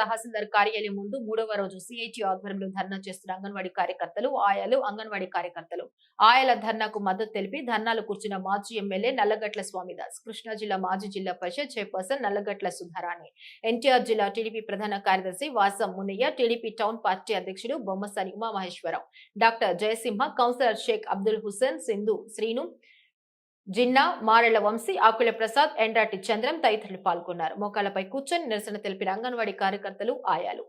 తహసీల్దార్ కార్యాలయం ముందు మూడవ రోజు సిఐటి ఆధ్వర్యంలో ధర్నా చేస్తున్న అంగన్వాడీ కార్యకర్తలు ఆయాలు అంగన్వాడీ కార్యకర్తలు. ఆయాల ధర్నాకు మద్దతు తెలిపి ధర్నాలు కూర్చున్న మాజీ ఎమ్మెల్యే నల్లగట్ల స్వామిదాస్ కృష్ణా జిల్లా మాజీ జిల్లా పరిషత్ చైర్పర్సన్ నల్లగట్ల సుధారాణి ఎన్టీఆర్ జిల్లా టీడీపీ ప్రధాన కార్యదర్శి Vasam Munayya TDP town party అధ్యక్షుడు బొమ్మసాని ఉమామహేశ్వరరావు డాక్టర్ జయసింహ కౌన్సిలర్ షేక్ అబ్దుల్ హుసేన్ సింధు శ్రీను జిన్నా మారెళ్ళ వంశీ ఆకుల ప్రసాద్ ఎండాటి చంద్రం తదితరులు పాల్గొన్నారు. మోకాలపై కూర్చొని నిరసన తెలిపిన అంగన్వాడీ కార్యకర్తలు ఆయాలు.